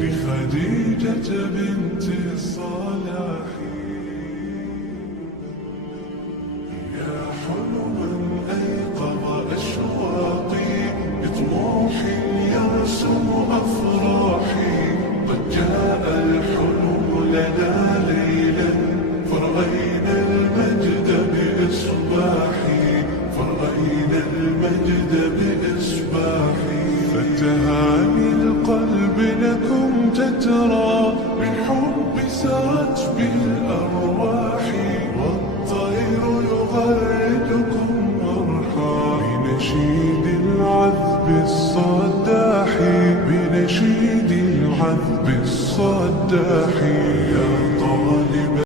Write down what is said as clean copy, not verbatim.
لخديجة بنت الصلاح. يا حلما أيقظ أشواقي بطموح يرسم أفراحي. قد جاء الحلم لنا ليلا فرأينا المجد بإصباحي، فرأينا المجد بإصباحي. فتهاني القلب لكم تترى بالحب سرت بالأرواح، والطير يغردكم مرحا بنشيد العذب الصداح، بنشيد العذب الصداح. يا طالب